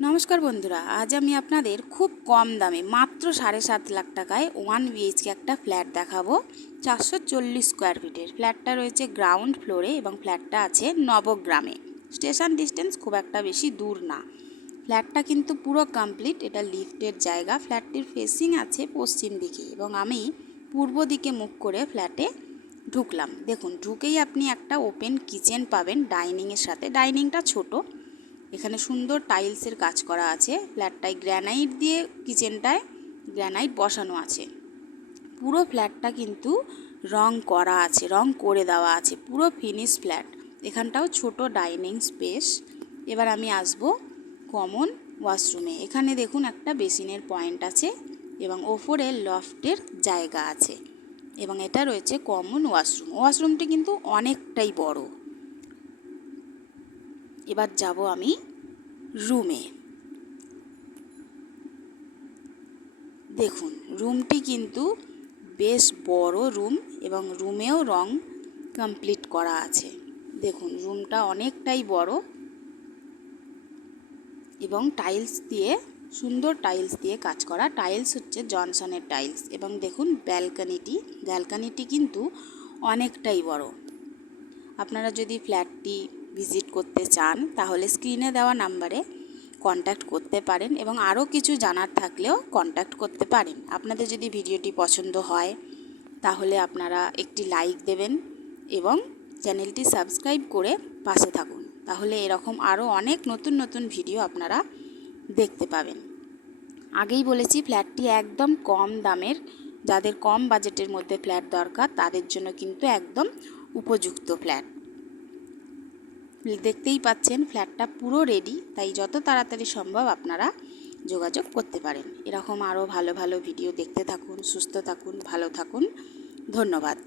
নমস্কার বন্ধুরা, আজ আমি আপনাদের খুব কম দামে মাত্র 7.5 লাখ টাকায় 1 বিএইচকে একটা ফ্ল্যাট দেখাবো। 440 স্কোয়ার ফিটের ফ্ল্যাটটা রয়েছে গ্রাউন্ড ফ্লোরে এবং ফ্ল্যাটটা আছে নবগ্রামে। স্টেশন ডিস্টেন্স খুব একটা বেশি দূর না। ফ্ল্যাটটা কিন্তু পুরো কমপ্লিট। এটা লিফটের জায়গা। ফ্ল্যাটটির ফেসিং আছে পশ্চিম দিকে এবং আমি পূর্ব দিকে মুখ করে ফ্ল্যাটে ঢুকলাম। দেখুন, ঢুকেই আপনি একটা ওপেন কিচেন পাবেন ডাইনিংয়ের সাথে। ডাইনিংটা ছোট। এখানে সুন্দর টাইলসের কাজ করা আছে। ফ্ল্যাটটায় গ্র্যানাইট দিয়ে কিচেনটায় গ্র্যানাইট বসানো আছে। পুরো ফ্ল্যাটটা কিন্তু রং করা আছে, রং করে দেওয়া আছে, পুরো ফিনিশ ফ্ল্যাট। এখানটাও ছোট ডাইনিং স্পেস। এবার আমি আসব কমন ওয়াশরুমে। এখানে দেখুন একটা বেসিনের পয়েন্ট আছে এবং ওপরে লফটের জায়গা আছে এবং এটা রয়েছে কমন ওয়াশরুম। ওয়াশরুমটি কিন্তু অনেকটাই বড়। এবার যাব আমি রুমে। দেখুন, রুমটি কিন্তু বেশ বড় রুম এবং রুমেও রং কমপ্লিট করা আছে। দেখুন, রুমটা অনেকটাই বড় এবং টাইলস দিয়ে, সুন্দর টাইলস দিয়ে কাজ করা। টাইলস হচ্ছে জনসনের টাইলস। এবং দেখুন ব্যালকানিটি কিন্তু অনেকটাই বড়। আপনারা যদি ফ্ল্যাটটি ভিজিট করতে চান তাহলে স্ক্রিনে দেওয়া নাম্বারে কন্ট্যাক্ট করতে পারেন এবং আরও কিছু জানার থাকলেও কন্ট্যাক্ট করতে পারেন। আপনাদের যদি ভিডিওটি পছন্দ হয় তাহলে আপনারা একটি লাইক দেবেন এবং চ্যানেলটি সাবস্ক্রাইব করে পাশে থাকুন। তাহলে এরকম আরও অনেক নতুন নতুন ভিডিও আপনারা দেখতে পাবেন। আগেই বলেছি, ফ্ল্যাটটি একদম কম দামের। যাদের কম বাজেটের মধ্যে ফ্ল্যাট দরকার তাদের জন্য কিন্তু একদম উপযুক্ত ফ্ল্যাট। দেখতেই পাচ্ছেন ফ্ল্যাটটা পুরো রেডি, তাই যত তাড়াতাড়ি সম্ভব আপনারা যোগাযোগ করতে পারেন। এরকম আরও ভালো ভালো ভিডিও দেখতে থাকুন, সুস্থ থাকুন, ভালো থাকুন। ধন্যবাদ।